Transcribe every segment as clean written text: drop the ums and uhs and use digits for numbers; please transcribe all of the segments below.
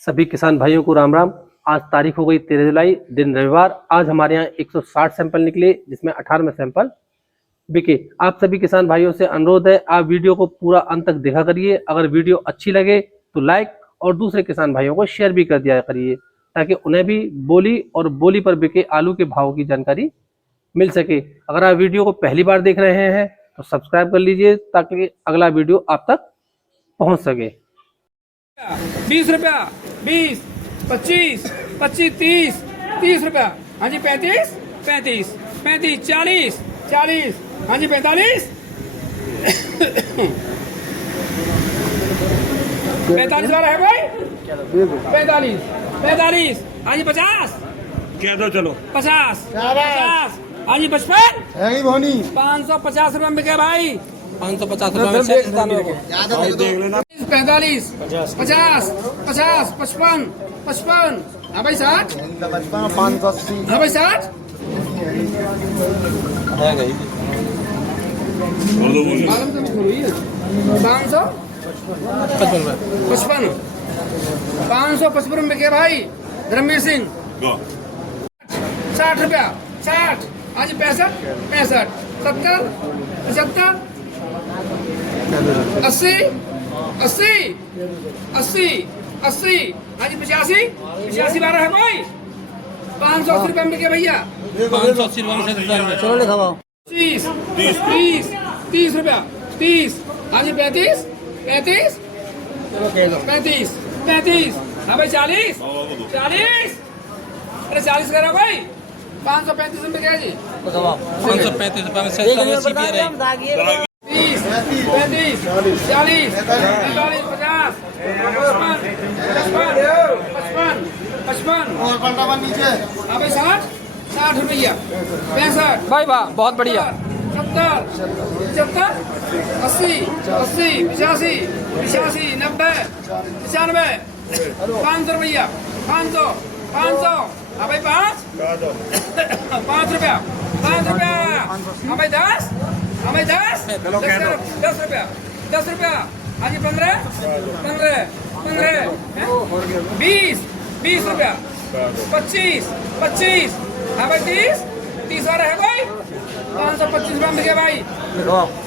सभी किसान भाइयों को राम राम। आज तारीख हो गई 13 जुलाई, दिन रविवार। आज हमारे यहाँ 160 सैंपल निकले, जिसमें 18 सैंपल बिके। आप सभी किसान भाइयों से अनुरोध है, आप वीडियो को पूरा अंत तक देखा करिए। अगर वीडियो अच्छी लगे तो लाइक और दूसरे किसान भाइयों को शेयर भी कर दिया करिए, ताकि उन्हें भी बोली और बोली पर बिके आलू के भाव की जानकारी मिल सके। अगर आप वीडियो को पहली बार देख रहे हैं तो सब्सक्राइब कर लीजिए, ताकि अगला वीडियो आप तक पहुंच सके। 20 रुपया, 20, 25, 25, 30, 30 रुपया। हाँ जी 35, 35, 35, 40, 40। हाँ जी 45, 45 वाला है भाई। 45, 45। हाँ जी 50, क्या दो चलो 50, 50। हाँ जी 55, 550 रुपये में क्या भाई? 550 रुपये में 45, 50, 50, 55, 55। हाँ भाई 60, 580। हाँ भाई 60, 500, 55, 555 में क्या भाई? धर्मवीर सिंह 60 रुपया, 60। आज 65, 65, 70, 75, 80, 80, 80, 80। आज 85, 85 12 है भाई। 580 रुपये में क्या भैया? 580 रुपये चलो लिखा 30, 30, 30 रुपया, 30। आज 35, 35, 35, 35। हाँ भाई 40, 40। अरे 40 करो भाई। 535 रुपये क्या जी? 535 रुपये में 30, 30, 35, 40, 45, 50, 55, 55। और पलटा नीचे। हाँ भाई 60, 60 रुपया, 65 भाई वाह बहुत बढ़िया। 70, 75, 80, 80, 85, 85, 90, 95, 500 रुपया, 500, 500। हाँ भाई 5, 5 रुपया, 5 रुपया। हाँ भाई 10, हाँ भाई 10, 10 रुपया, 10 रुपया। हाँ जी 15, 15, 15, 20, 20 रुपया, 25, 25। हाँ भाई 30, 30 वाला है भाई। 525 रुपये में क्या भाई?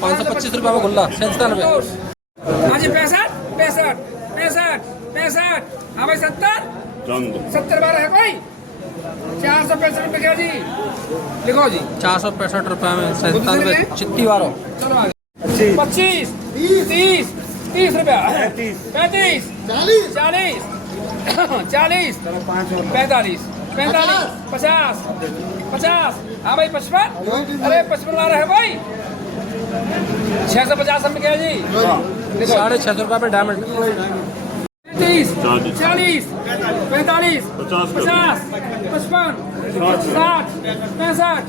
525 रुपये में गुल्ला 97। हाँ जी 65, 65, 65, 65। हाँ भाई 70, 70 वाला है भाई। 465 रुपये क्या जी? लिखो जी 465 रुपये में 97 चिट्ठी वालों। चलो आगे। 25, 30, 30 रुपया, 35, 40, 40, 45, 45, 50, 50। हाँ भाई 55। अरे 55 वाला है भाई। 650 में क्या जी? 650 रुपये में डायमंड। 30, 40, 45, 50, 55, 60, 65, 70,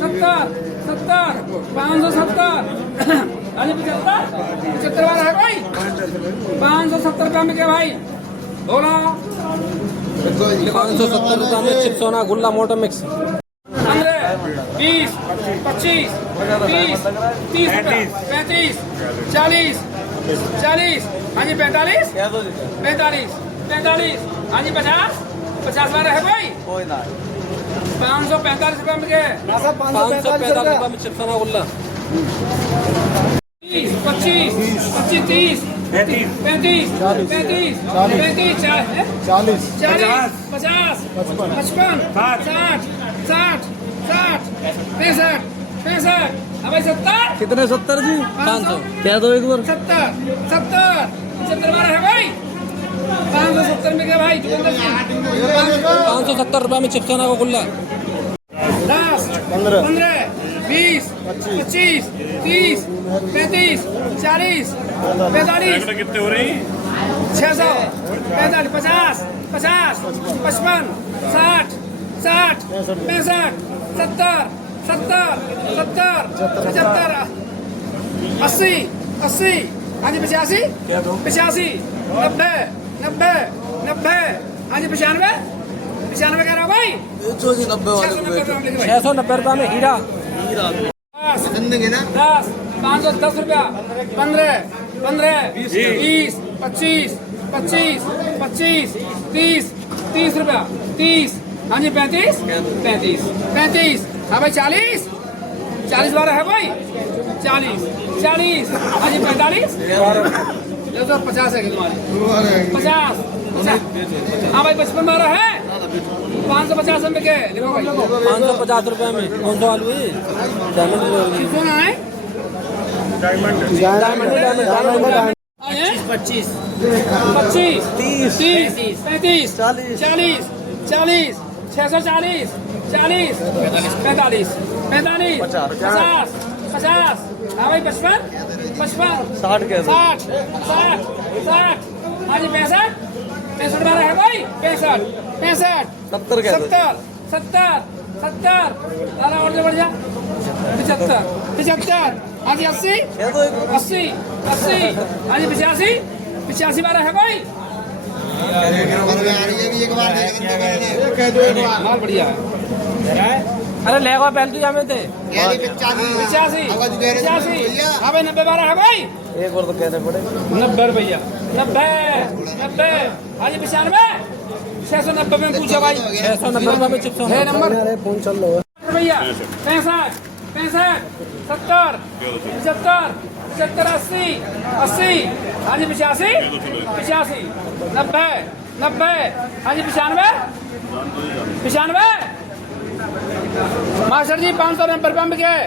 70, 70, 570। अरे 75, 75 वाला है भाई। 570 रुपये में क्या भाई? बोला 570 रुपये में चिप्स होना गुल्ला मोटा मिक्स। 20, 25, 30, 30 रुपये, 35, 40, 40। हाँ जी 45, 45, 45। हाँ जी 50, 50 वाला है भाई। 545 रुपये में क्या? 545 रुपये में चिप्स होना गुल्ला। 20, 25, 25, 30, 35, 35, 35, 40, 50, 55, 60, 60, 60, 65, 65। हाँ भाई 70। कितने 70 जी? 500 क्या दो एक बार? 70, 70, 70 वाला है भाई। 570 में क्या भाई? 570 रुपये में चिप्स होना गुल्ला। 10, 15, 20, 25, 30, 35, 40, 45। कितने हो रही? 600, 45, 50, 50, 55, 60, 60, 65, 70, 70, 70, 75, 80, 80। हाँ जी 85, 85, 90, 90, 90। हाँ जी 95, 95 कह रहा हूँ भाई। 690 रुपये में हीरा। 10, 510 रुपया, 15, 15, 20, 25, 25 25 30 30 रुपया 30 हाँ जी 35 35 35 हाँ भाई 40 40 12 है भाई 40 40 हाँ जी 45 ये तो 50 है तुम्हारी 50 50 हाँ भाई 55 12 है 550 रुपए के लिखो भाई 550 रुपए में कौन सा आलू है डायमंड कितना है डायमंड 25 25 30 30 35 40 40 640 40 45 45 50 50 हाँ भाई 55 55 60 के 60 60 60 हाँ जी 65 65 12 है भाई 65 65 70 के 70 70 70 अरे और जो बढ़ जा 75 75 हाँ जी 80 80 80 हाँ जी 85 85 12 है भाई माल बढ़िया है अरे लेगा पहले तो हमें थे 85 85 हाँ भाई 90 12 है भाई एक बार तो कहने पड़े 90 रुपया 90 90 हाँ जी 95 690 में पूछा भाई 690 रुपए में चिप्स है नंबर फोन चल रहा है भैया 65 65 70 75 75 80 80 हाँ जी 85 85 90 90 हाँ जी 95 95 मास्टर जी 590 रुपये में क्या है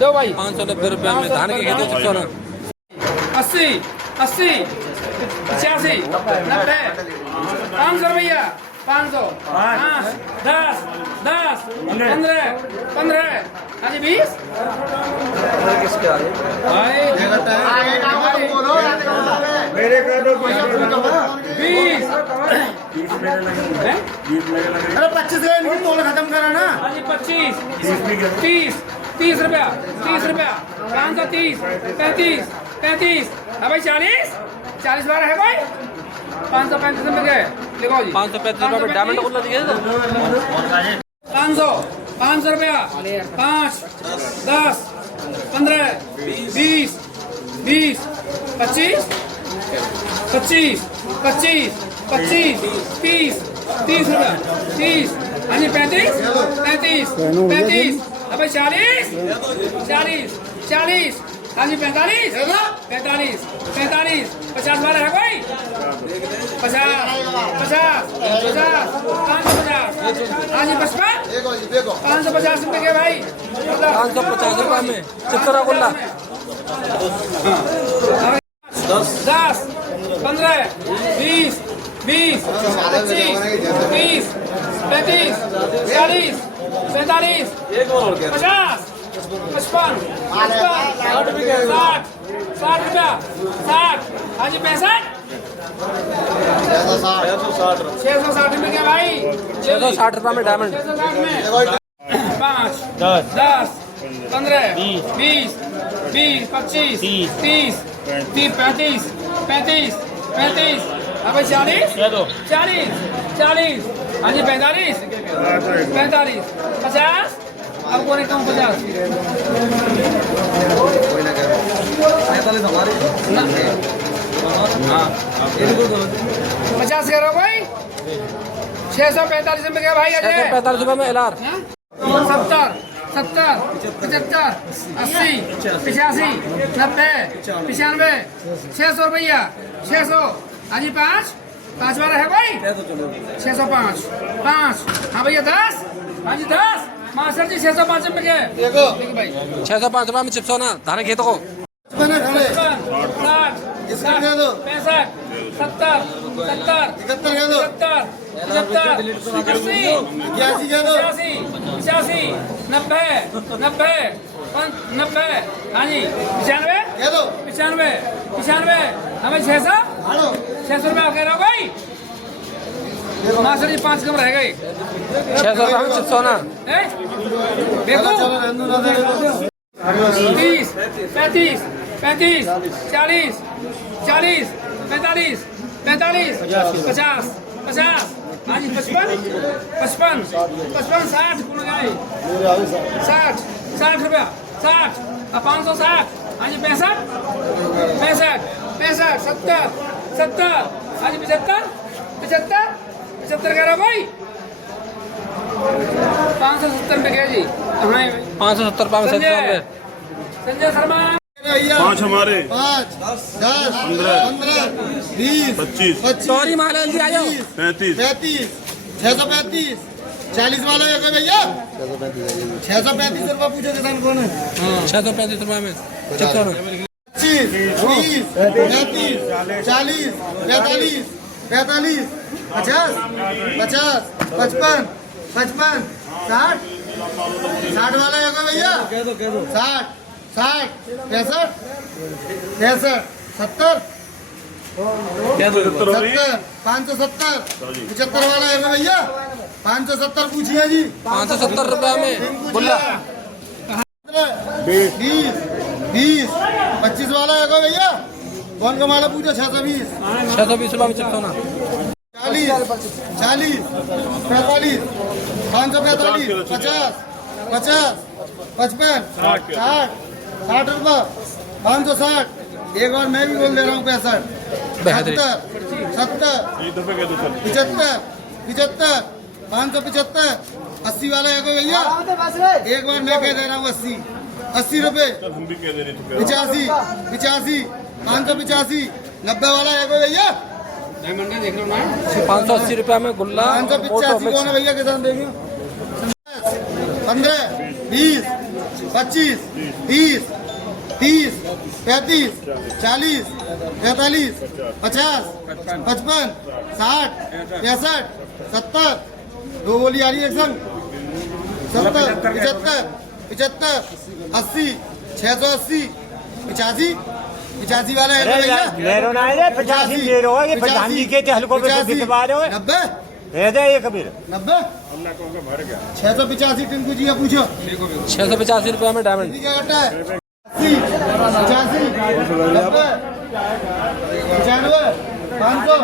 दो भाई 590 रुपए में धान के खेतों चिप्स होना 80 80 85 90 500 रुपया 500 5 10 10 15 15 हाँ जी 20 किसके आगे मेरे 20 खत्म करा ना हाँ जी 25 30 रुपया 530 35 35 हाँ भाई 40 40 बार है भाई 535 रुपये के लिखो जी 535 रुपए में डायमंड गुल्ला दिया था 500 रुपया 5 10 15 20 20 25 25 25 25 30 30 रुपया 30 हाँ जी 35 35 35 अबे 40 40 40 हाँ जी 45 45 45 50 वाला है भाई 50 50 50 550 हाँ जी 55 550 रुपए के भाई 550 रुपए में चिप्स का गुल्ला 10 15 20 20 25 30 35 40 45 50 55 60 रुपया 60 हाँ जी 65 660 रुपये के भाई 660 रुपए में डायमंड 660 में 5 10 15 20 25 30 35 35 35 अब 40 40 40 हाँ जी 45 45 50 अब कौन कम 50 50 करो भाई 645 रुपये का भाई अजय 645 रुपए में एलआर 70 70 75 80 85 90 95 600 रुपया 600 हाँ जी 5 बार है भाई 605 5 हाँ भैया 10 हाँ जी 10 मास्टर जी 605 रुपये के देखो भाई 605 रुपए में चिप्स होना धान के खेतों को 65 70 90 हाँ जी 95 हमें 600 रुपया कह रहा हूँ भाई मास्टर जी 5 कम रह गए 600 रुपए में चिप्स होना देखो 30 35 35 40 40 45 45 50 50 हाँ जी 55 60 बोल गए 60 रुपया 60 अब 560 हाँ जी 65 65 65 70 70 आज 75 75 75 कह रहा भाई 570 पे क्या जी हाँ 570 रुपये में संजय संजय शर्मा 5 हमारे 5 10 15 20 25 सॉरी माला जल्दी आ जाओ 35 35 635 40 वाला है कोई भैया 635 रुपये पूछो किसान कौन है 635 रुपये में चिप्स और 25 20 35 40 45 45 50 50 55 55 60 60 वाला है कोई भैया 60 60 65 65 70 70 570 75 वाला है भैया 570 पूछिए जी 570 रुपये में गुल्ला 20 20 25 वाला है को भैया कौन का माला पूछो 620 620 रुपये में चिप्स होना 40 40 45 545 50 50 55 60 60 रुपये 560 एक बार मैं भी बोल दे रहा हूँ 65 70 70 75 75 575 80 वाला है को भैया एक बार मैं कह दे रहा हूँ 80 80 रुपए हम भी कह दे रहे थे 85 85 585 90 वाला है को भैया देख लो ना 580 रुपये में गुल्ला 585 कौन है भैया किसान देखियो 15 20 25 30 30 35 40 45 50 55 60 65 70 दो बोली आ रही है एक संग 70 75 75 80 680 85 85 वाला है भैया मेरो ना रे 85 मेरो ये प्रधान जी के हल्को पे तो दिखवा रहे हो 90 दे दे ये कबीर 90 685 टिंकू जी का पूछो 685 रुपये में डायमंड क्या करता है 80 85 90 95 500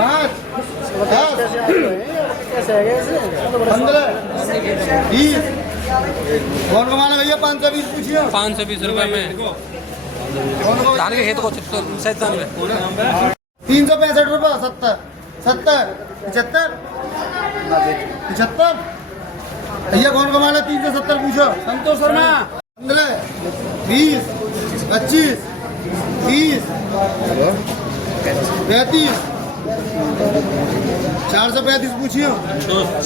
5 10 15 20 कौन कमाना भैया 520 पूछिए 520 रुपये में धान के खेत को चिप्स 97 365 रुपये 70 70 75 75 भैया कौन कमाना 370 पूछो संतोष शर्मा 15 20 25 30 35 435 पूछिए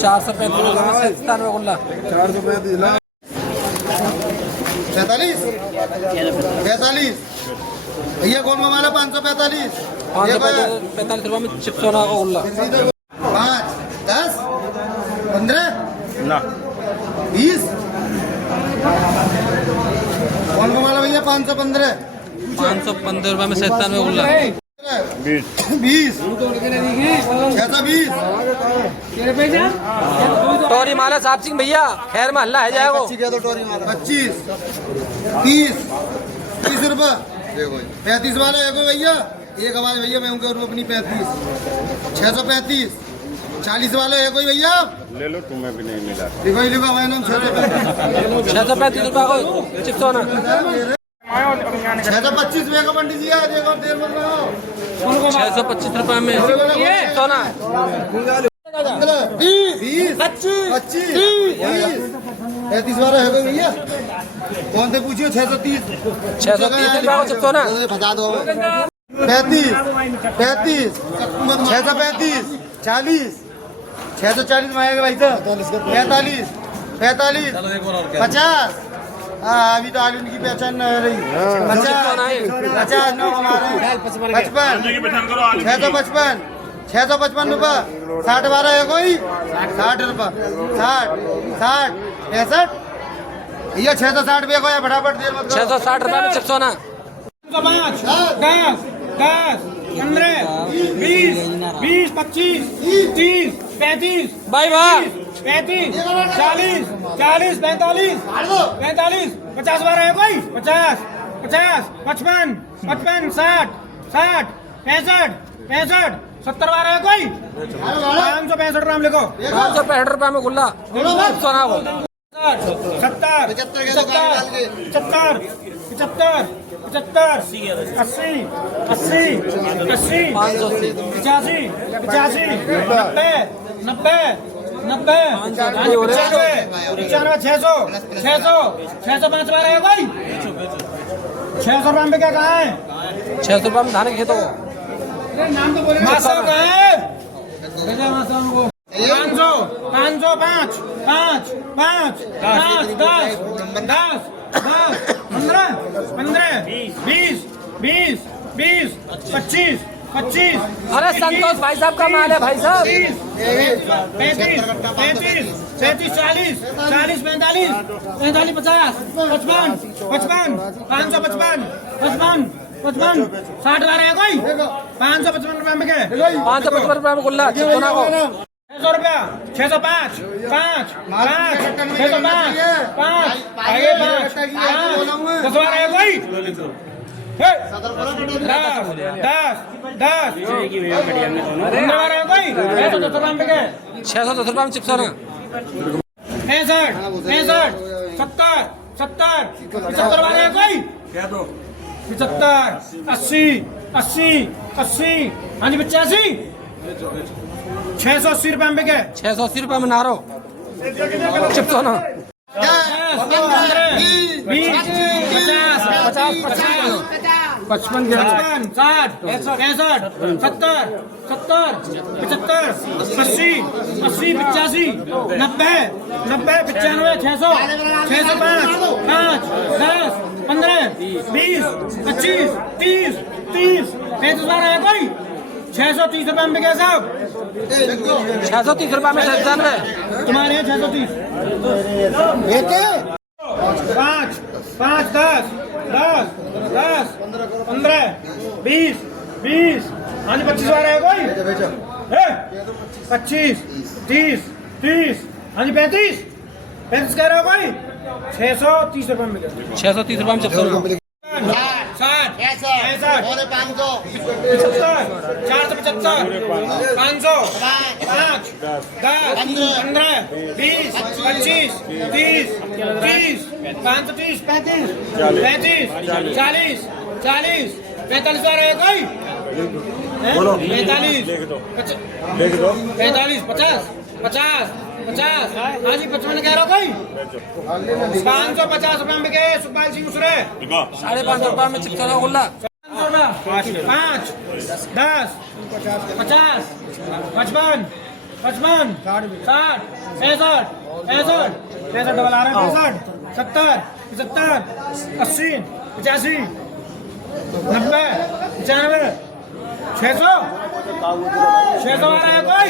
435 रुपये में 97 गुल्ला 45 45 भैया कौन कमाना 545 545 रुपये में चिप्स होना का गुल्ला 5 10 15 ना 20 कौन कमाना भैया 515 515 रुपये में 97 गुल्ला 20 620 टोरी माला साहब सिंह भैया खैर में हल्ला है जाएगा 25 30 30 रुपये 35 वाला है कोई भैया एक आवाज भैया मैं उनका अपनी 35 635 40 वाला है कोई भैया ले लो तुम्हें भी नहीं मिला लिखो ही लिखो हमारे नाम 635 रुपये को चिप्स होना 625 रुपये का पंडित जी आज एक और देर मत लगाओ 625 रुपये में चिप्स होना 20 25 35 वाला है कोई भैया कौन से पूछियो 630 630 रुपये को चिप्स होना बता दो 35 35 635 40 640 में आएगा भाई साहब 45 45 50 हाँ अभी तो आलू की पहचान न रही 50 9 हमारे 55 655 655 रुपये 60 वाला है कोई 60 रुपये 60 60 65 ये 660 रुपये को या फटाफट देर मत 660 रुपये में चिप्स होना 5 10 10 15 20 20 25 30 35 बाई बाई 35 40 40 45 45 50 बार है कोई 50 50 55 55 60 60 65 65 70 बार है कोई 565 ग्राम लिखो 565 रुपये में गुल्ला चिप्स होना वो 70 75 75 75 75 80 80 80 85 85 90 90 95 600 605 बार है भाई 600 रुपये में क्या कहा है 600 रुपये में धान के खेतों को मासा कहा है 500 500 5 5 5 5 10 10 15 15 20 20 20 25 25 अरे संतोष भाई साहब का माल है भाई साहब 35 35 37 40 40 45 45 50 55 55 555 55 55 60 बार है कोई 555 रुपए में क्या 555 रुपये में गुल्ला चितौना को 600 रुपया 605 5 5 605 5 आगे 5 10 बार है कोई 10 10 15 बार है कोई 610 रुपये में क्या 610 रुपये में चिपसोना 65 65 70 70 75 बार है कोई 75 80 80 80 हाँ जी 85 680 रुपये में क्या 680 रुपये में नारो चिपसोना 55 60 65 70 70 75 80 80 85 90 90 95 600 605 5 10 15 20 25 30 30 35 बार है कोई 630 रुपये में क्या साहब 630 रुपये में 97 तुम्हारे यहाँ 630 5 5 10 10 10 15 20 20 हाँ जी 25 बार है कोई 25 30 30 हाँ जी 35 35 कह रहे हो कोई 630 रुपये में 630 रुपये में चिपसोना 60 65 475 500 5 10 15 20 25 30 30 530 35 40 40 45 बार है कोई 45 50 50 50 हाँ जी 55 कह रहा हो कोई 550 रुपये में गए सुखपाल सिंह उसरे 550 रुपये में चिपसोना गुल्ला 5 10 50 55 55 60 65 65 65 डबल आ रहा है 65 70 75 80 85 90 95 600 आ रहा है कोई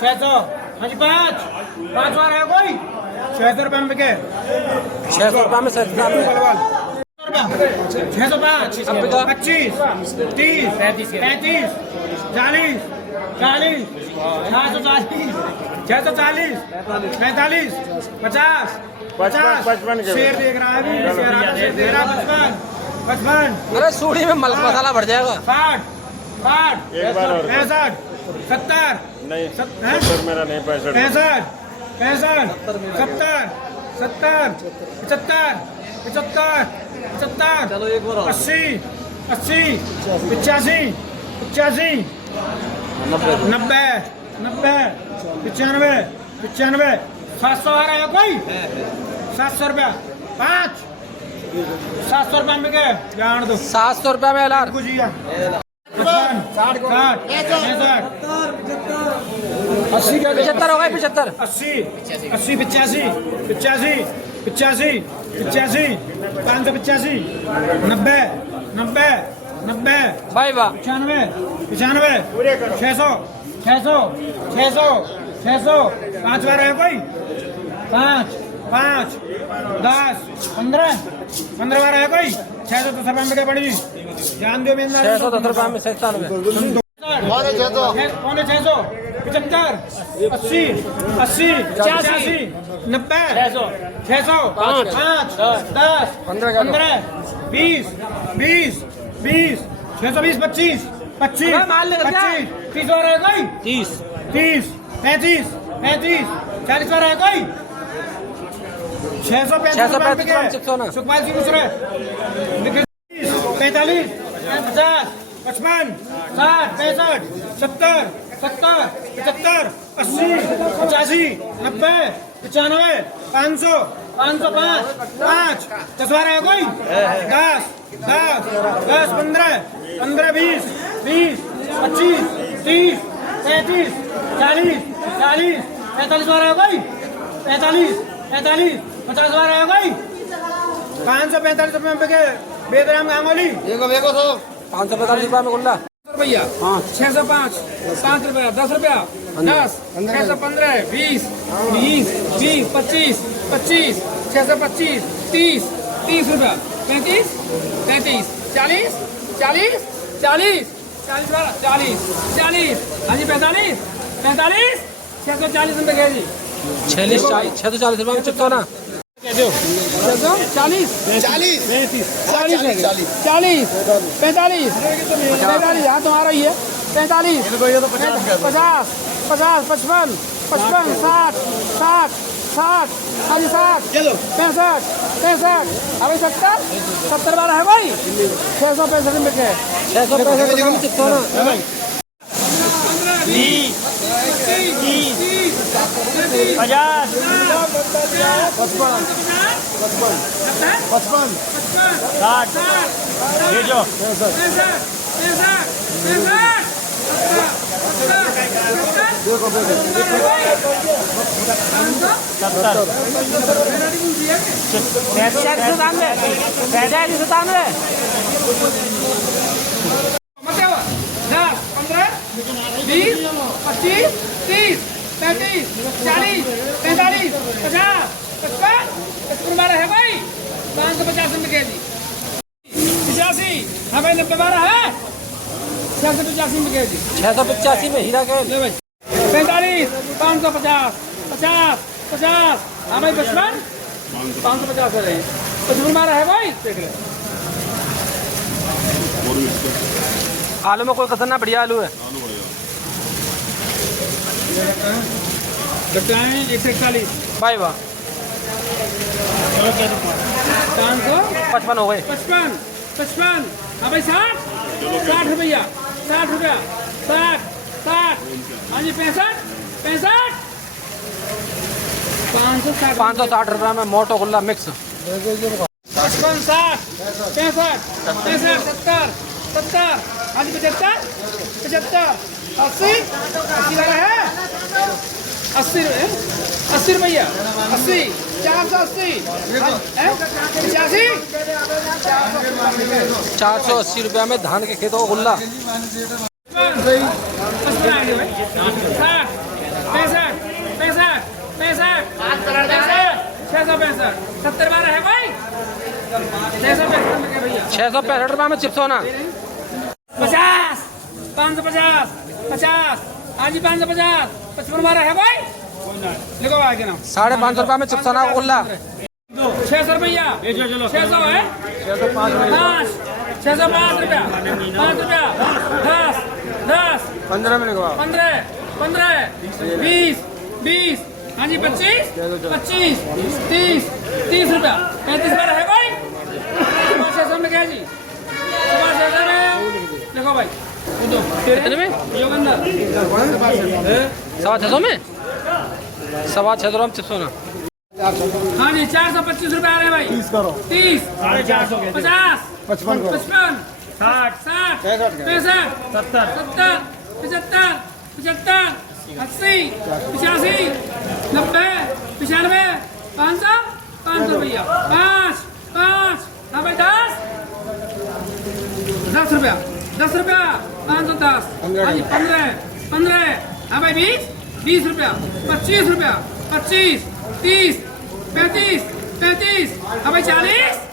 600 हाँ जी 5 आ रहा है कोई 600 रुपये में के 600 रुपये में 605 25 30 35 40 40 640 45 50 50 शेर देख रहा है अभी शेर देख रहा है 55 अरे सूढ़ी में मसाला बढ़ जाएगा 60 65 70 नहीं हैं? सर मेरा नहीं 65 65 70 70 75 75 75 80 80 85 85 90 95 95 700 आ रहा है कोई 700 रुपया 5 700 रुपये में क्या जान दो 700 रुपये में एलार गुजिया 60 80 का 75 हो गए 75 80 80 85 85 85 585 90 90 90 भाई वाह 95 600 5 बार है कोई 5 10 15 बार है कोई 610 रुपये में क्या पड़ी जान दो मेरे 610 रुपये में 97 पौने 600 75 80 85 90 600 5 10 15 20 620 25 30 बार है कोई 30 35 40 बार है कोई 635 ग्राम चिप्स होना। सुखपाल जी दूसरे 45 50 55 60 65 70 70 75 80 85 90 95 500 505 5 10 12 है कोई 10 10 10 15 15 20 20 25 30 35 40 40 45 12 है कोई 45 45 50 12 है कोई 545 रुपये में बिके बेदराम गांगोली देखो देखो तो 545 रुपये में गुल्ला। भैया 605 5 रुपया 10 रुपया 10 615 20 20 20 25 25 625 30 30 रुपया 35 35 40 40 40 40 40 40 हाँ जी 45 45 640 रुपये के जी 640 रुपये में चिप्स होना। 40 40 45 हाँ तुम्हारा ही है 45 50 50 55 55 60 60 60 हाँ जी 60 65 65 अभी 70 70 12 है भाई 665 रुपये के 665 रुपये में चिप्स होना। 20 25 30 35 40 45 50 55 12 है भाई 550 रुपये के जी 85 हाँ भाई 90 12 है 685 रुपये के जी 685 में हीरा के ले भाई 45 550 50 50 हाँ भाई 55 550 है 55 12 है भाई देख रहे आलू में कोई कसर ना, बढ़िया आलू है। लगता है 141 भाई वाह 555 हो गए 55 55 हाँ भाई 60 60 रुपया 60 रुपया 60 60 हाँ जी 65 65 560 रुपये में मोटो गुल्ला मिक्स 55 60 65 65 70 70 हाँ जी 75 75 80 80 वाला है 80 रुपया 80 480 85 480 रुपये में धान के खेतों का गुल्ला 70 12 है भाई 665 रुपये में चिप्स होना 50 550 50 हाँ जी 550 55 12 है भाई लिखो आगे नाम 550 रुपये में चिप्स होना गुल्ला 600 रुपया 600 है 5 605 रुपया 5 रुपया 10 10 15 में लिखवा 15 15 20 20 हाँ जी 25 25 30 30 रुपया 35 12 है भाई 600 में क्या जी 600 में देखो भाई कितने में योगेंद्र 650 में 650 रुपये में चिप्स होना। हाँ जी 425 रुपए आ रहे हैं भाई 30 करो 30 50 55 60 60 65 70 75 75 80 85 90 95 500 500 रुपया 5 5 हाँ भाई 10 रुपया 10 रुपया 510 हाँ जी 15 15 हाँ भाई 20 रुपया 25 रुपया 25 30 35 35 हाँ भाई 40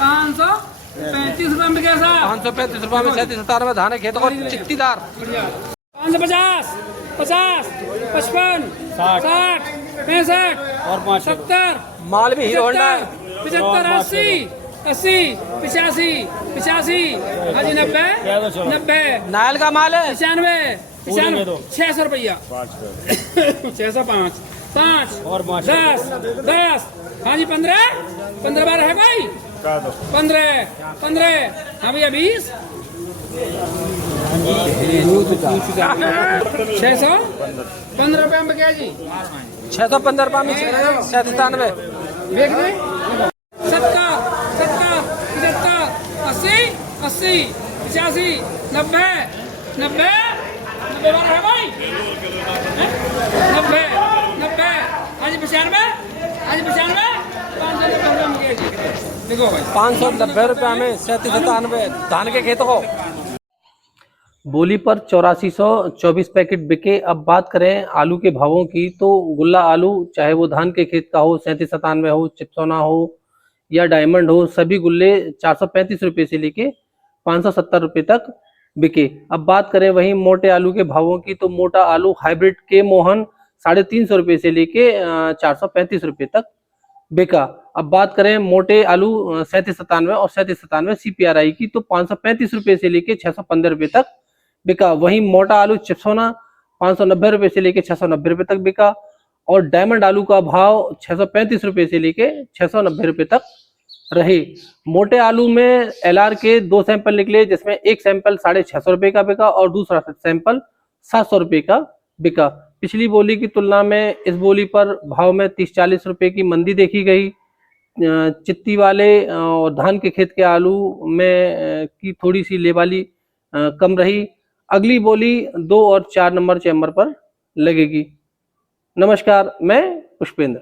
535 रुपये में कैसा 535 रुपये में 37 17 में धान के खेतों को चिट्टीदार 550 50 55 60 65 और 70 माल भी हीरो होंडा 75 80 80 85 85 हाँ जी 90 90 नायल का माल है 95 600 रुपया 605 5 10 10 हाँ जी 15 बार है भाई 15 हाँ भैया 20 600 15 रुपये में क्या जी 615 रुपये में 97 देख दे 70 75 80 80 85 90 90 बार है भाई 90 आज 95 590 में क्या जी देखो भाई 590 रुपये में 37 97 धान के खेतों को बोली पर 8424 पैकेट बिके। अब बात करें आलू के भावों की, तो गुल्ला आलू चाहे वो धान के खेत का हो 37 97 हो, चिप्सोना हो या डायमंड हो, सभी गुल्ले 435 रुपये से लेके 570 रुपये तक बिके। अब बात करें वहीं मोटे आलू के भावों की, तो मोटा आलू हाइब्रिड के मोहन 350 रुपये से लेके 435 रुपये तक बिका। अब बात करें मोटे आलू 37 97 और 37 97 CPRI की, तो 535 रुपये से लेके 615 रुपये तक बिका। वहीं मोटा आलू चिप्सोना 590 रुपये से लेके 690 रुपये तक बिका और डायमंड आलू का भाव 635 रुपये से लेके 690 रुपये तक रहे। मोटे आलू में LR के 2 सैंपल निकले, जिसमें एक सैंपल 650 रुपये का बिका और दूसरा सैंपल 700 रुपये का बिका। पिछली बोली की तुलना में इस बोली पर भाव में 30-40 रुपये की मंदी देखी गई। चित्ती वाले और धान के खेत के आलू में की थोड़ी सी लेवाली कम रही। अगली बोली 2 और 4 नंबर चैम्बर पर लगेगी। नमस्कार, मैं पुष्पेंद्र।